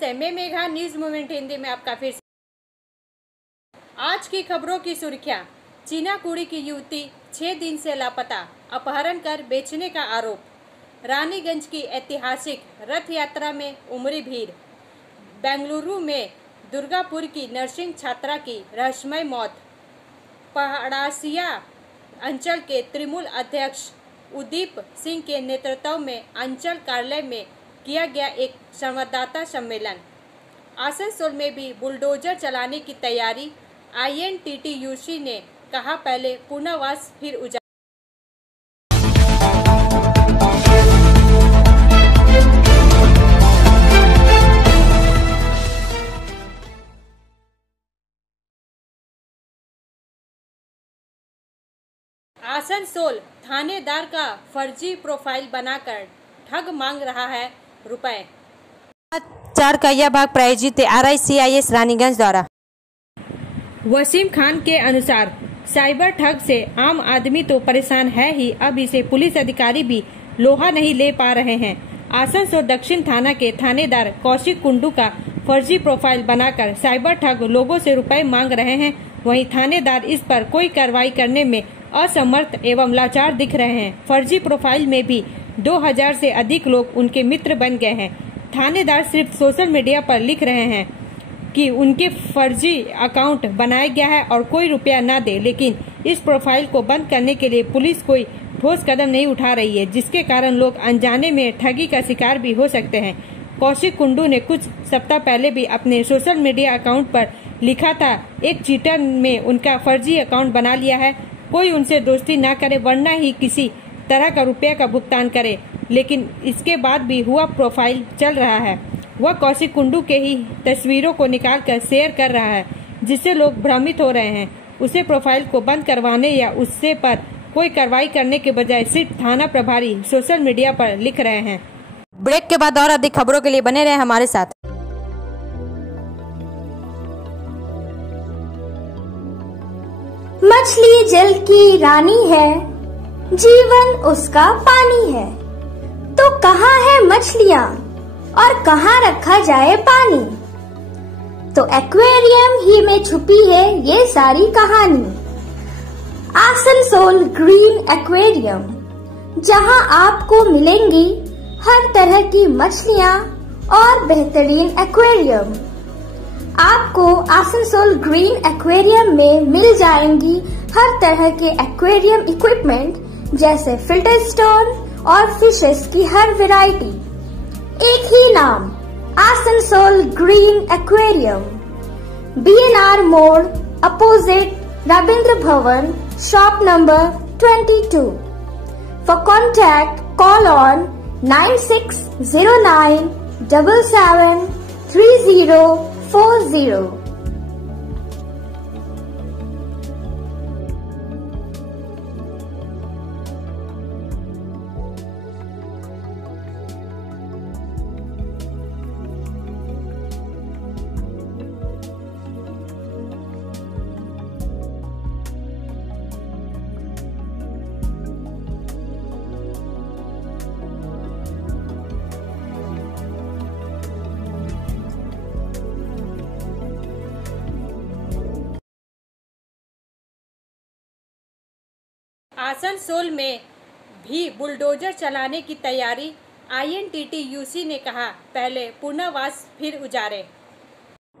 नमस्ते, मैं Megha, news movement Hindi में आपका फिर से। आज की खबरों की सुर्खियां। चीना कुड़ी की युवती 6 दिन से लापता, अपहरण कर बेचने का आरोप। रानीगंज की ऐतिहासिक रथ यात्रा में उमड़ी भीड़। बेंगलुरु में दुर्गापुर की नर्सिंग छात्रा की रहस्यमय मौत। पहाड़ासिया अंचल के तृणमूल अध्यक्ष उदीप सिंह के नेतृत्व में अंचल कार्यालय में किया गया एक संवाददाता सम्मेलन। आसनसोल में भी बुलडोजर चलाने की तैयारी। INTTUC ने कहा, पहले पुनर्वास फिर उजागर। आसनसोल थानेदार का फर्जी प्रोफाइल बनाकर ठग मांग रहा है रुपए। 4 का यह भाग प्रायोजित RICIS रानीगंज द्वारा। वसीम खान के अनुसार साइबर ठग से आम आदमी तो परेशान है ही, अब इसे पुलिस अधिकारी भी लोहा नहीं ले पा रहे हैं। आसनसोल दक्षिण थाना के थानेदार कौशिक कुंडू का फर्जी प्रोफाइल बनाकर साइबर ठग लोगों से रुपए मांग रहे हैं। वहीं थानेदार इस पर कोई कार्रवाई करने में असमर्थ एवं लाचार दिख रहे हैं। फर्जी प्रोफाइल में भी 2000 से अधिक लोग उनके मित्र बन गए हैं। थानेदार सिर्फ सोशल मीडिया पर लिख रहे हैं कि उनके फर्जी अकाउंट बनाया गया है और कोई रुपया ना दे, लेकिन इस प्रोफाइल को बंद करने के लिए पुलिस कोई ठोस कदम नहीं उठा रही है, जिसके कारण लोग अनजाने में ठगी का शिकार भी हो सकते हैं। कौशिक कुंडू ने कुछ सप्ताह पहले भी अपने सोशल मीडिया अकाउंट पर लिखा था, एक चीटर में उनका फर्जी अकाउंट बना लिया है, कोई उनसे दोस्ती ना करे वरना ही किसी तरह का रुपया का भुगतान करे। लेकिन इसके बाद भी हुआ प्रोफाइल चल रहा है। वह कौशिक कुंडू के ही तस्वीरों को निकालकर शेयर कर रहा है, जिससे लोग भ्रमित हो रहे हैं। उसे प्रोफाइल को बंद करवाने या उससे पर कोई कार्रवाई करने के बजाय सिर्फ थाना प्रभारी सोशल मीडिया पर लिख रहे हैं। ब्रेक के बाद और अधिक खबरों के लिए बने रहे हमारे साथ। मछली जल की रानी है, जीवन उसका पानी है, तो कहाँ है मछलियाँ और कहाँ रखा जाए पानी? तो एक्वेरियम ही में छुपी है ये सारी कहानी। आसनसोल ग्रीन एक्वेरियम, जहाँ आपको मिलेंगी हर तरह की मछलियाँ और बेहतरीन एक्वेरियम। आपको आसनसोल ग्रीन एक्वेरियम में मिल जाएंगी हर तरह के एक्वेरियम इक्विपमेंट, जैसे फिल्टर स्टोन और फिशेस की हर वैरायटी। एक ही नाम, आसनसोल ग्रीन एक्वेरियम। BNR मोड़ opposite Ravindra Bhavan, shop number 22। For contact call on 9609 77 3040। Asansol में भी बुलडोजर चलाने की तैयारी। INTTUC ने कहा, पहले पुनर्वास फिर उजारे।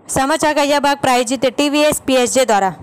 समाचार का यह भाग प्रायोजित TVS PSJ द्वारा।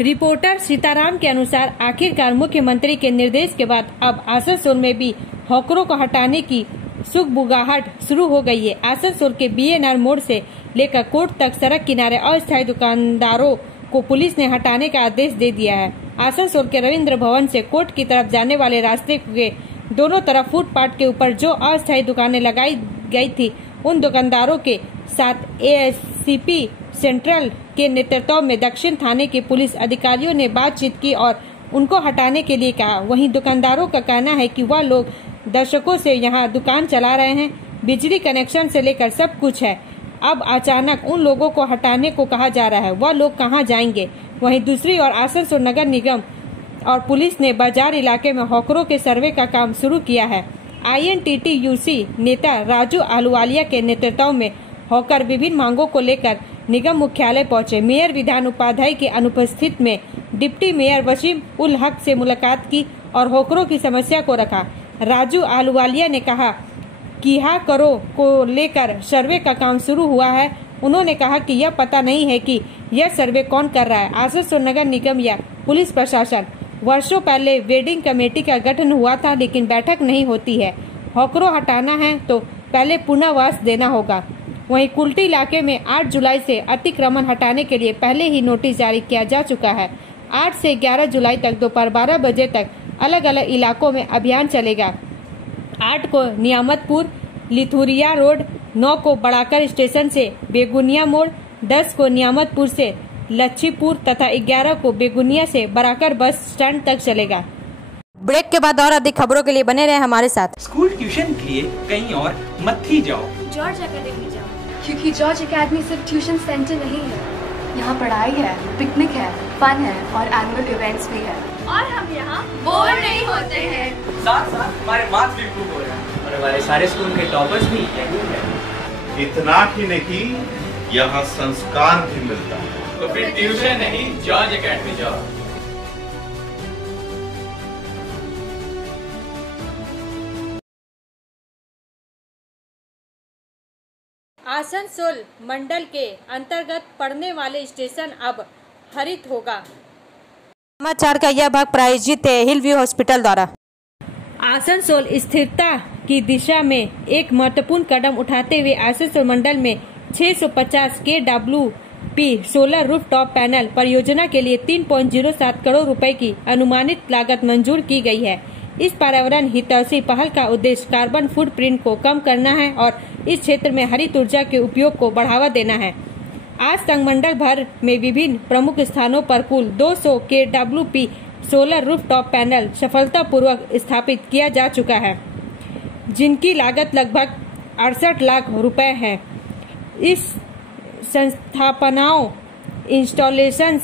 रिपोर्टर सीताराम के अनुसार आखिरकार मुख्यमंत्री के निर्देश के बाद अब आसनसोल में भी हॉकरों को हटाने की सुगबुगाहट शुरू हो गई है। आसनसोल के BNR मोड़ से लेकर कोर्ट तक सड़क किनारे अस्थायी दुकानदारों को पुलिस ने हटाने का आदेश दे दिया है। आसनसोल के रविंद्र भवन से कोर्ट की तरफ जाने वाले रास्ते के दोनों तरफ फुटपाथ के ऊपर जो अस्थायी दुकानें लगाई गई थी, उन दुकानदारों के साथ ASCP सेंट्रल के नेतृत्व में दक्षिण थाने के पुलिस अधिकारियों ने बातचीत की और उनको हटाने के लिए कहा। वहीं दुकानदारों का कहना है कि वह लोग दशकों से यहाँ दुकान चला रहे हैं, बिजली कनेक्शन से लेकर सब कुछ है। अब अचानक उन लोगों को हटाने को कहा जा रहा है, वह लोग कहाँ जाएंगे? वहीं दूसरी ओर आसनसोल नगर निगम और पुलिस ने बाजार इलाके में हॉकरों के सर्वे का काम शुरू किया है। INTTUC नेता राजू आहलूवालिया के नेतृत्व में होकर विभिन्न मांगों को लेकर निगम मुख्यालय पहुंचे। मेयर विधान उपाध्याय की अनुपस्थित में डिप्टी मेयर वसीम उल हक से मुलाकात की और होकरों की समस्या को रखा। राजू आहलूवालिया ने कहा कि करो को लेकर सर्वे का काम शुरू हुआ है। उन्होंने कहा कि यह पता नहीं है कि यह सर्वे कौन कर रहा है, आसनसोल नगर निगम या पुलिस प्रशासन। वर्षों पहले वेडिंग कमेटी का गठन हुआ था, लेकिन बैठक नहीं होती है। होकरों हटाना है तो पहले पुनर्वास देना होगा। वहीं कुल्टी इलाके में 8 जुलाई से अतिक्रमण हटाने के लिए पहले ही नोटिस जारी किया जा चुका है। 8 से 11 जुलाई तक दोपहर 12 बजे तक अलग अलग इलाकों में अभियान चलेगा। 8 को नियामतपुर लिथुरिया रोड, 9 को बड़ाकर स्टेशन से बेगुनिया मोड़, 10 को नियामतपुर से लच्छीपुर तथा 11 को बेगुनिया से बराकर बस स्टैंड तक चलेगा। ब्रेक के बाद और अधिक खबरों के लिए बने रहे हमारे साथ। स्कूल ट्यूशन के लिए कहीं और मत ही जाओ, जॉर्ज एकेडमी जाओ, क्योंकि जॉर्ज एकेडमी सिर्फ ट्यूशन सेंटर नहीं है। यहाँ पढ़ाई है, पिकनिक है, फन है और एनुअल इवेंट्स भी है। और हम यहाँ बोर नहीं होते हैं। साथ साथ हमारे मार्क्स भी इम्प्रूव हो रहे हैं और हमारे सारे स्कूल के टॉपर्स भी यही हैं। इतना ही नहीं, यहाँ संस्कार भी मिलता है। तो फिर ट्यूशन नहीं, जॉर्ज एकेडमी जाओ। आसनसोल मंडल के अंतर्गत पड़ने वाले स्टेशन अब हरित होगा। समाचार का यह भाग प्रायोजित है हिल व्यू हॉस्पिटल द्वारा। आसनसोल स्थिरता की दिशा में एक महत्वपूर्ण कदम उठाते हुए आसनसोल मंडल में 650 kWp सोलर रूफटॉप पैनल परियोजना के लिए 3.07 करोड़ रुपए की अनुमानित लागत मंजूर की गई है। इस पर्यावरण हितैषी पहल का उद्देश्य कार्बन फुटप्रिंट को कम करना है और इस क्षेत्र में हरित ऊर्जा के उपयोग को बढ़ावा देना है। आज तक मंडल भर में विभिन्न प्रमुख स्थानों पर कुल 200 kWp सोलर रूफटॉप पैनल सफलतापूर्वक स्थापित किया जा चुका है, जिनकी लागत लगभग 68 लाख रुपए है। इस संस्थापनाओं इंस्टॉलेशन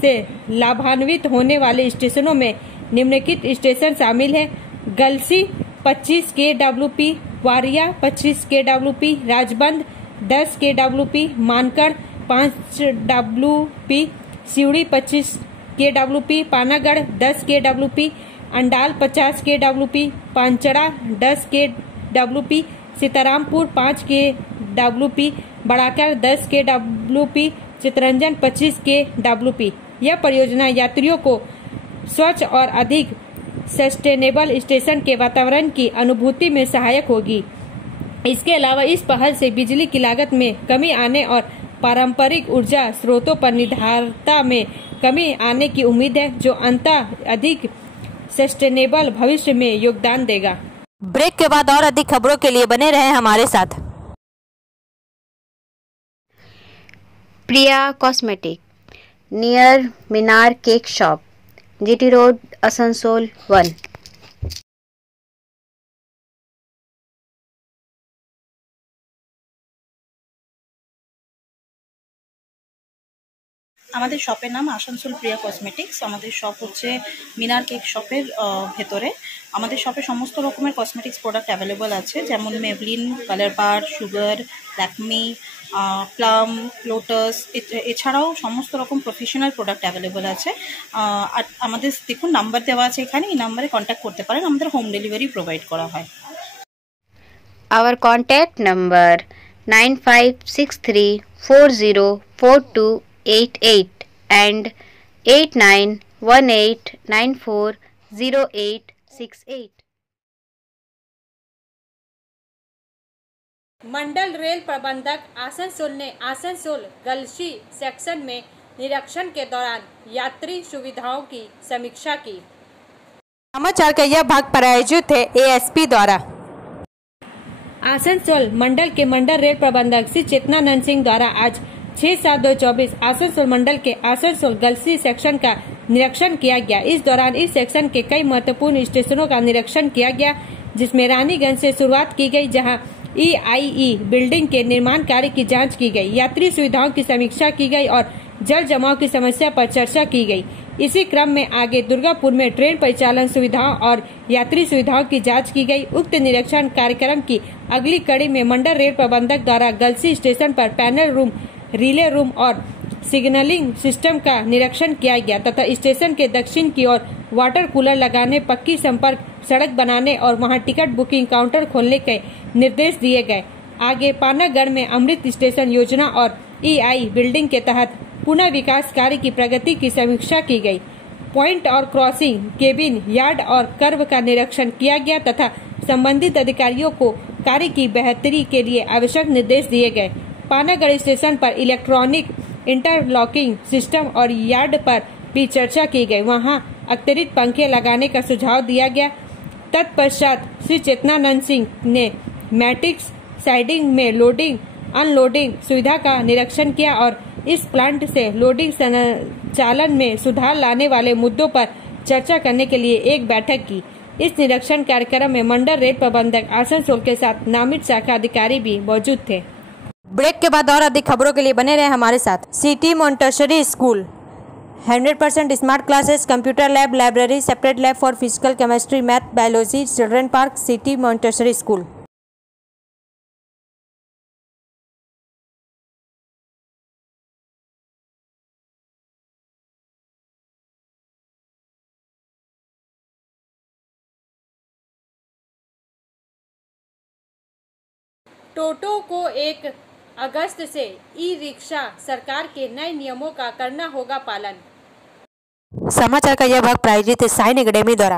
से लाभान्वित होने वाले स्टेशनों में निम्नलिखित स्टेशन शामिल है: गलसी 25 kWp, वारिया 25 kWp, राजबंद 10 kWp, मानकड़ 5 kWp, Sewri 25 kWp, Panagarh 10 kWp, Andal 50 kWp, पांचड़ा 10 kWp, Sitarampur 5 kWp, बड़ाकर 10 kWp, Chitranjan 25 kWp। यह परियोजना यात्रियों को स्वच्छ और अधिक सस्टेनेबल स्टेशन के वातावरण की अनुभूति में सहायक होगी। इसके अलावा इस पहल से बिजली की लागत में कमी आने और पारंपरिक ऊर्जा स्रोतों पर निर्भरता में कमी आने की उम्मीद है, जो अंततः अधिक सस्टेनेबल भविष्य में योगदान देगा। ब्रेक के बाद और अधिक खबरों के लिए बने रहे हमारे साथ। Priya cosmetic near Minar cake shop, GT road, Asansol 1। আমাদের শপের নাম আসানসোল প্রিয়া কসমেটিক্স। আমাদের শপ হচ্ছে মিনার কেক শপের ভেতরে। আমাদের শপে সমস্ত রকমের কসমেটিক্স প্রোডাক্ট অ্যাভেলেবল আছে, যেমন মেবলিন, কালার বার, সুগার, ল্যাকমি, প্লাম, লোটাস, এছাড়াও সমস্ত রকম প্রফেশনাল প্রোডাক্ট অ্যাভেলেবল আছে। আর আমাদের দেখুন নাম্বার দেওয়া আছে এখানে, এই নাম্বারে কন্ট্যাক্ট করতে পারেন। আমাদের হোম ডেলিভারি প্রোভাইড করা হয়। Our contact number 9563404288 and 8918940868। Mandal rail प्रबंधक आसनसोल ने आसनसोल गलसी सेक्शन में निरीक्षण के दौरान यात्री सुविधाओं की समीक्षा की। समाचार का यह भाग प्रायोजित है एएसपी द्वारा। आसनसोल मंडल के मंडल रेल प्रबंधक श्री चेतनानंद सिंह द्वारा आज 6/7/2024 आसनसोल मंडल के आसनसोल गलसी सेक्शन का निरीक्षण किया गया। इस दौरान इस सेक्शन के कई महत्वपूर्ण स्टेशनों का निरीक्षण किया गया, जिसमें रानीगंज से शुरुआत की गई, जहां EIE बिल्डिंग के निर्माण कार्य की जांच की गई, यात्री सुविधाओं की समीक्षा की गई और जल जमाव की समस्या पर चर्चा की गई। इसी क्रम में आगे दुर्गापुर में ट्रेन परिचालन सुविधाओं और यात्री सुविधाओं की जांच की गई। उक्त निरीक्षण कार्यक्रम की अगली कड़ी में मंडल रेल प्रबंधक द्वारा गलसी स्टेशन पर पैनल रूम, रिले रूम और सिग्नलिंग सिस्टम का निरीक्षण किया गया तथा स्टेशन के दक्षिण की ओर वाटर कूलर लगाने, पक्की संपर्क सड़क बनाने और वहां टिकट बुकिंग काउंटर खोलने के निर्देश दिए गए। आगे पानागढ़ में अमृत स्टेशन योजना और EI बिल्डिंग के तहत पुनः विकास कार्य की प्रगति की समीक्षा की गई। पॉइंट और क्रॉसिंग, केबिन, यार्ड और कर्व का निरीक्षण किया गया तथा संबंधित अधिकारियों को कार्य की बेहतरी के लिए आवश्यक निर्देश दिए गए। पानागढ़ स्टेशन पर इलेक्ट्रॉनिक इंटरलॉकिंग सिस्टम और यार्ड पर भी चर्चा की गई। वहां अतिरिक्त पंखे लगाने का सुझाव दिया गया। तत्पश्चात श्री चेतनानंद सिंह ने मैट्रिक्स साइडिंग में लोडिंग अनलोडिंग सुविधा का निरीक्षण किया और इस प्लांट से लोडिंग संचालन में सुधार लाने वाले मुद्दों पर चर्चा करने के लिए एक बैठक की। इस निरीक्षण कार्यक्रम में मंडल रेल प्रबंधक आसनसोल के साथ नामित शाखा अधिकारी भी मौजूद थे। ब्रेक के बाद और अधिक खबरों के लिए बने रहे हमारे साथ। City Montessori school 100% smart classes, computer lab, library, separate lab for physical, chemistry, math, biology, children park, city Montessori school. टोटो को 1 अगस्त से ई-रिक्शा सरकार के नए नियमों का करना होगा पालन। समाचार का यह भाग प्रायोजित है साइन एकेडमी द्वारा।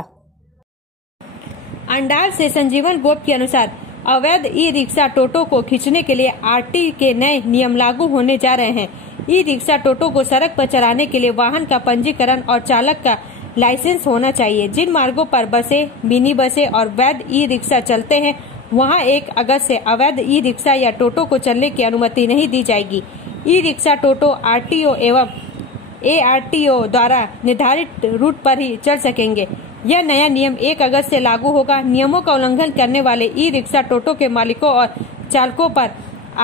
अंडाल से संजीवन गोप के अनुसार अवैध ई-रिक्शा टोटो को खींचने के लिए RT के नए नियम लागू होने जा रहे हैं। ई-रिक्शा टोटो को सड़क पर चलाने के लिए वाहन का पंजीकरण और चालक का लाइसेंस होना चाहिए। जिन मार्गों पर बसें, मिनी बसें और वैध ई-रिक्शा चलते हैं वहां 1 अगस्त से अवैध ई-रिक्शा या टोटो को चलने की अनुमति नहीं दी जाएगी। ई-रिक्शा टोटो RTO एवं ARTO द्वारा निर्धारित रूट पर ही चल सकेंगे। यह नया नियम 1 अगस्त से लागू होगा। नियमों का उल्लंघन करने वाले ई-रिक्शा टोटो के मालिकों और चालकों पर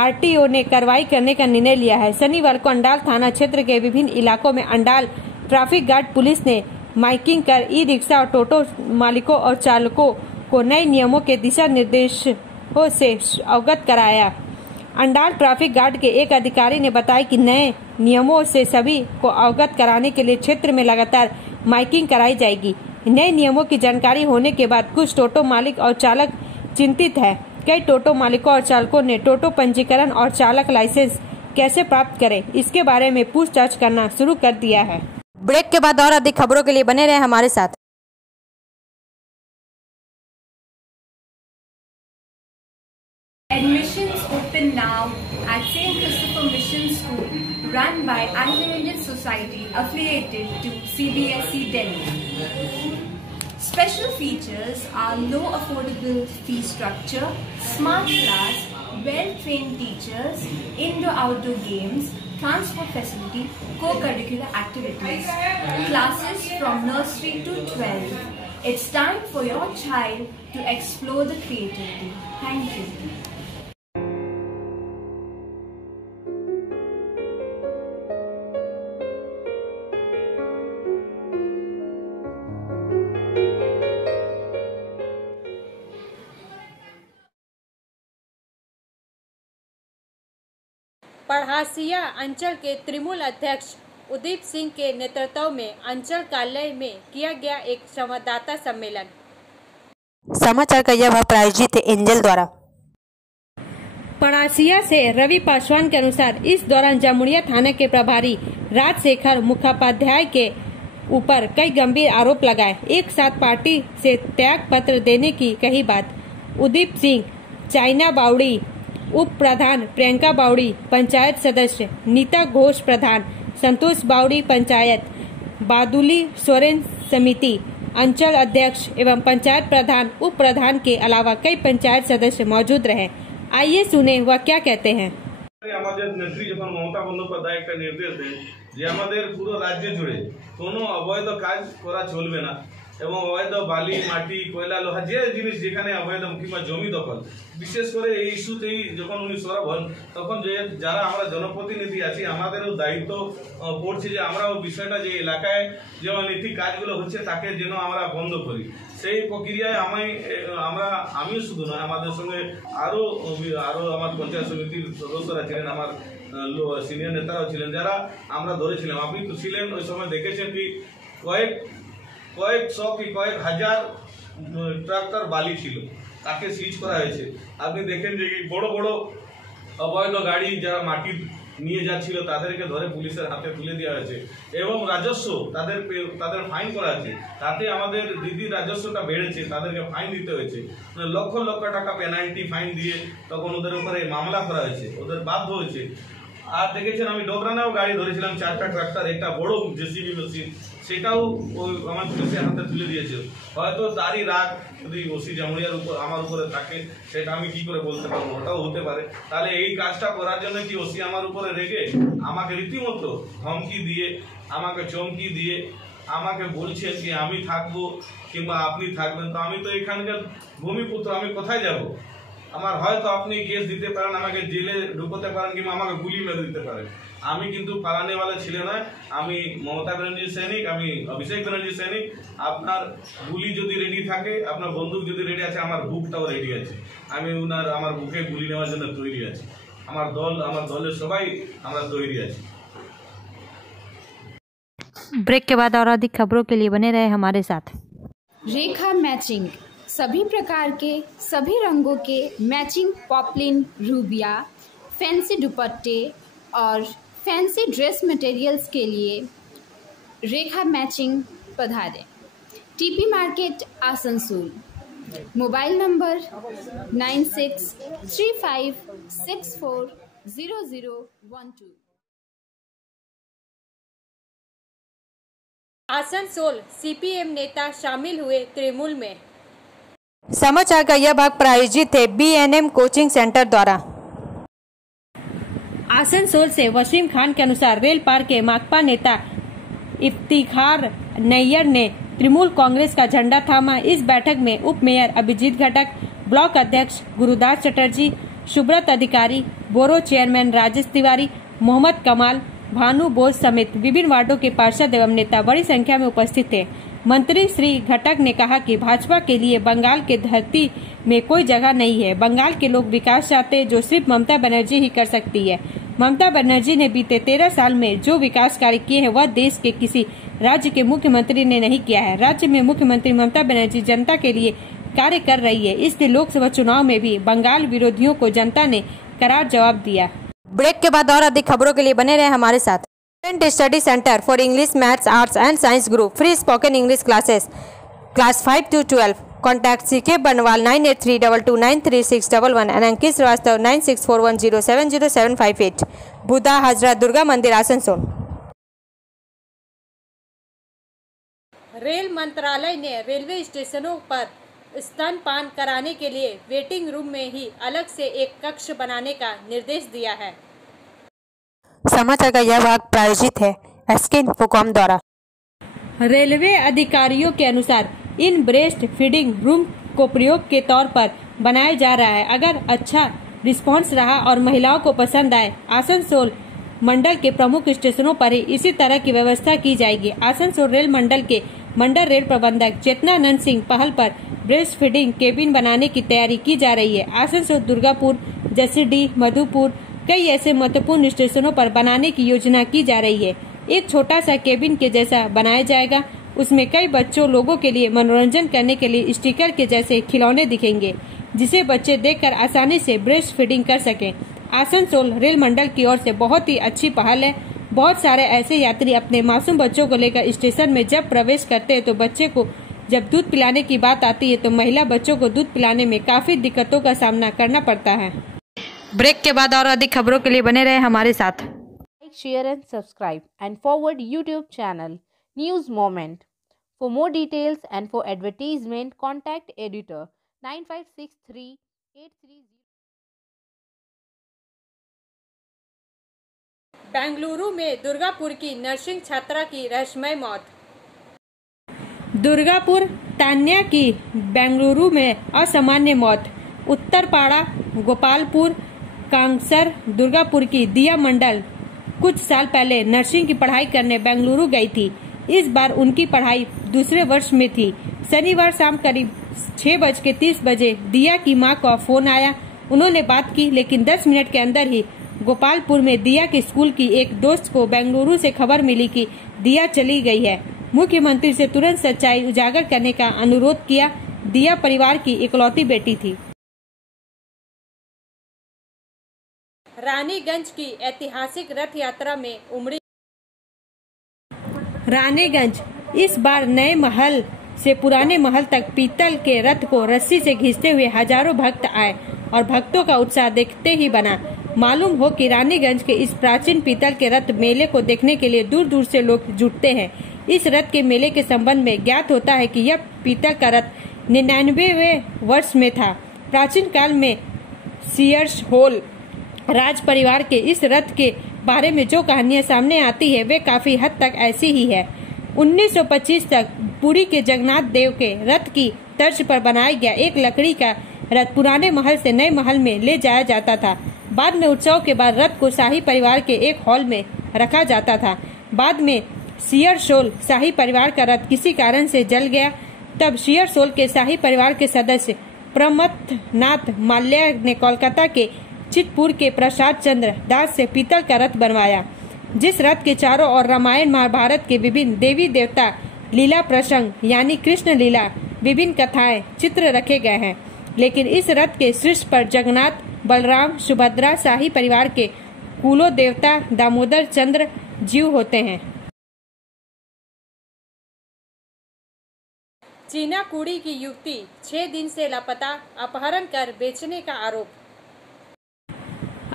RTO ने कार्रवाई करने का निर्णय लिया है। शनिवार को अंडाल थाना क्षेत्र के विभिन्न इलाकों में अंडाल ट्रैफिक गार्ड पुलिस ने माइकिंग कर ई-रिक्शा और टोटो मालिकों और चालकों को नए नियमों के दिशा निर्देशों से अवगत कराया। अंडाल ट्रैफिक गार्ड के एक अधिकारी ने बताया कि नए नियमों से सभी को अवगत कराने के लिए क्षेत्र में लगातार माइकिंग कराई जाएगी। नए नियमों की जानकारी होने के बाद कुछ टोटो मालिक और चालक चिंतित है। कई टोटो मालिकों और चालकों ने टोटो पंजीकरण और चालक लाइसेंस कैसे प्राप्त करें इसके बारे में पूछताछ करना शुरू कर दिया है। ब्रेक के बाद और अधिक खबरों के लिए बने रहे हमारे साथ। Admissions open now at St. Christopher Mission School, run by Anglo-Indian Society affiliated to CBSE Delhi. Special features are low affordable fee structure, smart class, well-trained teachers, indoor-outdoor games, transport facility, co-curricular activities, classes from nursery to 12. It's time for your child to explore the creativity. Thank you. पढ़ासिया अंचल के तृणमूल अध्यक्ष उदीप सिंह के नेतृत्व में अंचल कार्यालय में किया गया एक संवाददाता सम्मेलन। समाचार का यह भाग प्रायोजित है एंजल द्वारा। पढ़ासिया से रवि पासवान के अनुसार इस दौरान जामुड़िया थाने के प्रभारी राजशेखर मुखोपाध्याय के ऊपर कई गंभीर आरोप लगाए। एक साथ पार्टी से त्याग पत्र देने की कही बात। उदीप सिंह, चाइना बावड़ी उप प्रधान, प्रियंका बावड़ी पंचायत सदस्य, नीता घोष प्रधान, संतोष बावड़ी पंचायत, बादुली सोरेन समिति अंचल अध्यक्ष एवं पंचायत प्रधान उप प्रधान के अलावा कई पंचायत सदस्य मौजूद रहे। आइए सुने वह क्या कहते हैं। नेत्री যখন মমতা বন্দ্যোপাধ্যায় একটা নির্দেশ দেন যে আমাদের পুরো রাজ্য জুড়ে কোনো অবৈধ কাজ করা চলবে না, এবং অবৈধ বালি মাটি কয়লা লোহা যে জিনিস যেখানে অবৈধ কিংবা জমি দখল, বিশেষ করে এই ইস্যুতেই যখন উনি সরব হন তখন যে যারা আমরা জনপ্রতিনিধি আছি আমাদেরও দায়িত্ব পড়ছে যে আমরাও বিষয়টা যে এলাকায় যে অনৈতিক কাজগুলো হচ্ছে তাকে যেন আমরা বন্ধ করি। সেই প্রক্রিয়ায় আমিও শুধু নয়, আমাদের সঙ্গে আরো আমার পঞ্চায়েত সমিতির সদস্যরা ছিলেন, আমার সিনিয়র নেতারাও ছিলেন, যারা আমরা ধরেছিলাম। আপনি তো ছিলেন ওই সময়, দেখেছেন কি কয়েকশো কি কয়েক হাজার ট্রাক্টর বালি ছিল, তাকে সিজ করা হয়েছে। আপনি দেখেন যে বড় বড় অবৈধ গাড়ি যারা মাটি নিয়ে যাচ্ছিল তাদেরকে ধরে পুলিশের হাতে তুলে দেওয়া হয়েছে এবং রাজস্ব তাদের ফাইন করা হয়েছে। তাতে আমাদের দিদির রাজস্বটা বেড়েছে, তাদেরকে ফাইন দিতে হয়েছে, লক্ষ লক্ষ টাকা পেনাল্টি ফাইন দিয়ে তখন ওদের উপরে মামলা করা হয়েছে, ওদের বাধ্য হয়েছে। আর দেখেছেন আমি ডোগরানাও গাড়ি ধরেছিলাম, 4টা ট্রাক্টর, একটা বড় জেসিবি মেশিন, সেটাও আমার পুলিশের হাতে তুলে দিয়েছে। হয়তো তারই রাগ যদি ওসি জামুরিয়ার উপর আমার উপরে থাকে, সেটা আমি কি করে বলতে পারবো, ওটাও হতে পারে। তাহলে এই কাজটা করার জন্য কি ওসি আমার উপরে রেগে আমাকে রীতিমতো ধমকি দিয়ে, আমাকে চমকি দিয়ে আমাকে বলছেন কি আমি থাকবো কিংবা আপনি থাকবেন? তো আমি তো এখানকার ভূমিপুত্র, আমি কোথায় যাব? আমার হয়তো আপনি কেস দিতে পারেন, আমাকে জেলে ঢুকোতে পারেন কিংবা আমাকে গুলি মেরে দিতে পারেন। আমি কিন্তু পালানেওয়ালা ছিল না। আমি মমতা ব্যানার্জির সৈনিক, আমি অভিষেক ব্যানার্জির সৈনিক। আপনার গুলি যদি রেডি থাকে, আপনার বন্দুক যদি রেডি আছে, আমার বুকটাও রেডি আছে। আমি আমার বুকে গুলি নেওয়ার জন্য তৈরি আছি। আমার দলের সবাই আমরা তৈরি আছি। ब्रेक के बाद और अधिक खबरों के लिए बने रहे हमारे साथ। रेखा मैचिंग, सभी प्रकार के सभी रंगों के मैचिंग पॉपलिन, रूबिया, फैंसी दुपट्टे और फैंसी ड्रेस मटेरियल्स के लिए रेखा मैचिंग पधारें। TP market Asansol. Mobile number 9635640012। Asansol CPM नेता शामिल हुए तृणमूल में। समाचार का यह भाग प्रायोजित है BNM कोचिंग सेंटर द्वारा। आसनसोल से वसीम खान के अनुसार रेल पार के माकपा नेता इफ्तिखार नैयर ने तृणमूल कांग्रेस का झंडा थामा। इस बैठक में उप मेयर अभिजीत घटक, ब्लॉक अध्यक्ष गुरुदास चटर्जी, सुब्रत अधिकारी, बोरो चेयरमैन राजेश तिवारी, मोहम्मद कमाल, भानु बोस समेत विभिन्न वार्डों के पार्षद एवं नेता बड़ी संख्या में उपस्थित थे। मंत्री श्री घटक ने कहा कि भाजपा के लिए बंगाल के धरती में कोई जगह नहीं है। बंगाल के लोग विकास चाहते जो सिर्फ ममता बनर्जी ही कर सकती है। ममता बनर्जी ने बीते 13 साल में जो विकास कार्य किए हैं वह देश के किसी राज्य के मुख्यमंत्री ने नहीं किया है। राज्य में मुख्यमंत्री ममता बनर्जी जनता के लिए कार्य कर रही है, इसलिए लोकसभा चुनाव में भी बंगाल विरोधियों को जनता ने करार जवाब दिया। ब्रेक के बाद और अधिक खबरों के लिए बने रहे हमारे साथ। Study centre for English, maths, arts and science group free spoken English classes class 5 to 12। Contact CK बनवाल 9832293611 एंड अंकित श्रीवास्तव 9641070758। बुधा हाजरा दुर्गा मंदिर आसनसोल। रेल मंत्रालय ने रेलवे स्टेशनों पर स्तनपान कराने के लिए वेटिंग रूम में ही अलग से एक कक्ष बनाने का निर्देश दिया है। समाचार का यह भाग प्रायोजित है SK इन्फोकॉम द्वारा। रेलवे अधिकारियों के अनुसार इन ब्रेस्ट फीडिंग रूम को प्रयोग के तौर पर बनाया जा रहा है। अगर अच्छा रिस्पांस रहा और महिलाओं को पसंद आए, आसनसोल मंडल के प्रमुख स्टेशनों पर ही इसी तरह की व्यवस्था की जाएगी। आसनसोल रेल मंडल के मंडल रेल प्रबंधक चेतनानंद सिंह पहल पर ब्रेस्ट फीडिंग केबिन बनाने की तैयारी की जा रही है। आसनसोल, दुर्गापुर, जसीडीह, मधुपुर कई ऐसे महत्वपूर्ण स्टेशनों पर बनाने की योजना की जा रही है। एक छोटा सा केबिन के जैसा बनाया जाएगा। उसमें कई बच्चों लोगों के लिए मनोरंजन करने के लिए स्टिकर के जैसे खिलौने दिखेंगे, जिसे बच्चे देखकर आसानी से ब्रेस्ट फीडिंग कर सकें। आसनसोल रेल मंडल की ओर से बहुत ही अच्छी पहल है। बहुत सारे ऐसे यात्री अपने मासूम बच्चों को लेकर स्टेशन में जब प्रवेश करते हैं तो बच्चे को जब दूध पिलाने की बात आती है तो महिला बच्चों को दूध पिलाने में काफी दिक्कतों का सामना करना पड़ता है। ब्रेक के बाद और अधिक खबरों के लिए बने रहे हमारे साथ। Like, share and subscribe and forward YouTube channel News Moment. For more details and for advertisement, contact editor 956383. Bengaluru में दुर्गापुर की नर्सिंग छात्रा की रहस्यमय मौत। दुर्गापुर तान्या की बेंगलुरु में असामान्य मौत। उत्तरपाड़ा, गोपालपुर, कांगसर, दुर्गापुर की दिया मंडल कुछ साल पहले नर्सिंग की पढ़ाई करने बेंगलुरु गई थी। इस बार उनकी पढ़ाई दूसरे वर्ष में थी। शनिवार शाम करीब 6:30 दिया की मां का फोन आया। उन्होंने बात की, लेकिन 10 मिनट के अंदर ही गोपालपुर में दिया के स्कूल की एक दोस्त को बेंगलुरु से खबर मिली कि दिया चली गई है। मुख्यमंत्री से तुरंत सच्चाई उजागर करने का अनुरोध किया। दिया परिवार की इकलौती बेटी थी। रानीगंज की ऐतिहासिक रथ यात्रा में उमड़ी रानीगंज। इस बार नए महल से पुराने महल तक पीतल के रथ को रस्सी से खींचते हुए हजारों भक्त आए और भक्तों का उत्साह देखते ही बना। मालूम हो कि रानीगंज के इस प्राचीन पीतल के रथ मेले को देखने के लिए दूर दूर से लोग जुटते हैं। इस रथ के मेले के संबंध में ज्ञात होता है कि यह पीतल का रथ 99वें वर्ष में था। प्राचीन काल में सीयर्स होल राज परिवार के इस रथ के बारे में जो कहानियां सामने आती है वे काफी हद तक ऐसी ही है। 1925 तक पुरी के जगन्नाथ देव के रथ की तर्ज पर बनाया गया एक लकड़ी का रथ पुराने महल से नए महल में ले जाया जाता था। बाद में उत्सव के बाद रथ को शाही परिवार के एक हॉल में रखा जाता था। बाद में सियरसोल शाही परिवार का रथ किसी कारण से जल गया। तब सियरसोल के शाही परिवार के सदस्य प्रमथनाथ माल्या ने कोलकाता के चितपुर के प्रसाद चंद्र दास से पीतल का रथ बनवाया, जिस रथ के चारों ओर रामायण महाभारत के विभिन्न देवी देवता लीला प्रसंग यानी कृष्ण लीला विभिन्न कथाएं चित्र रखे गए हैं। लेकिन इस रथ के शीर्ष पर जगन्नाथ, बलराम, सुभद्रा शाही परिवार के कुलो देवता दामोदर चंद्र जीव होते हैं। चीना कुड़ी की युवती 6 दिन से लापता, अपहरण कर बेचने का आरोप।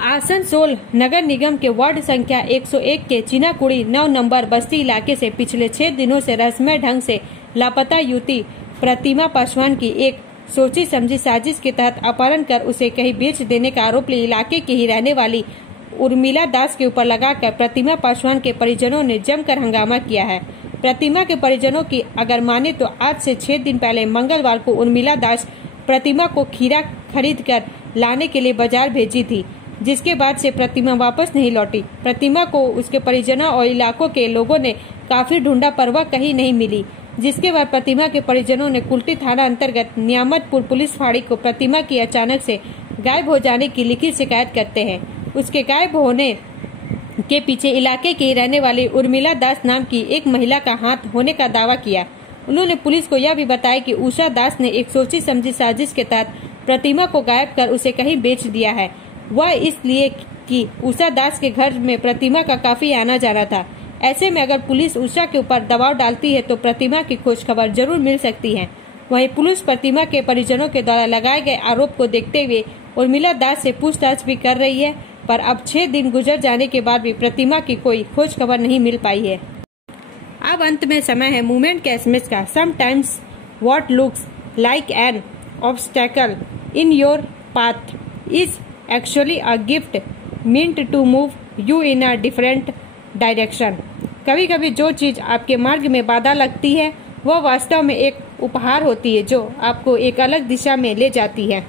आसनसोल नगर निगम के वार्ड संख्या 101 के चीनाकुड़ी 9 नंबर बस्ती इलाके से पिछले 6 दिनों से रहस्यमय ढंग से लापता युवती प्रतिमा पासवान की एक सोची समझी साजिश के तहत अपहरण कर उसे कहीं बेच देने का आरोप इलाके की ही रहने वाली उर्मिला दास के ऊपर लगाकर प्रतिमा पासवान के परिजनों ने जमकर हंगामा किया है। प्रतिमा के परिजनों की अगर माने तो आज से 6 दिन पहले मंगलवार को उर्मिला दास प्रतिमा को खीरा खरीद कर लाने के लिए बाजार भेजी थी, जिसके बाद से प्रतिमा वापस नहीं लौटी। प्रतिमा को उसके परिजनों और इलाकों के लोगों ने काफी ढूंढा पर वह कहीं नहीं मिली, जिसके बाद प्रतिमा के परिजनों ने कुल्टी थाना अंतर्गत नियामतपुर पुलिस फाड़ी को प्रतिमा की अचानक से गायब हो जाने की लिखित शिकायत करते हैं। उसके गायब होने के पीछे इलाके की रहने वाली उर्मिला दास नाम की एक महिला का हाथ होने का दावा किया। उन्होंने पुलिस को यह भी बताया कि उषा दास ने एक सोची समझी साजिश के तहत प्रतिमा को गायब कर उसे कहीं बेच दिया है। वह इसलिए कि उषा दास के घर में प्रतिमा का काफी आना जाना था। ऐसे में अगर पुलिस उषा के ऊपर दबाव डालती है तो प्रतिमा की खोज खबर जरूर मिल सकती है। वहीं पुलिस प्रतिमा के परिजनों के द्वारा लगाए गए आरोप को देखते हुए उर्मिला दास से पूछताछ भी कर रही है, पर अब 6 दिन गुजर जाने के बाद भी प्रतिमा की कोई खोज खबर नहीं मिल पाई है। अब अंत में समय है मूवमेंट के एसएमएस का। Sometimes what looks like an obstacle in your path is actually a gift meant to move you in a different direction. कभी कभी जो चीज आपके मार्ग में बाधा लगती है वह वास्तव में एक उपहार होती है जो आपको एक अलग दिशा में ले जाती है।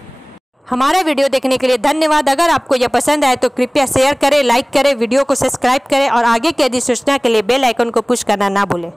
हमारा वीडियो देखने के लिए धन्यवाद। अगर आपको यह पसंद आए तो कृपया शेयर करें, लाइक करें, वीडियो को सब्सक्राइब करें और आगे की अधिसूचना के लिए बेल आइकन को पुश करना ना भूलें।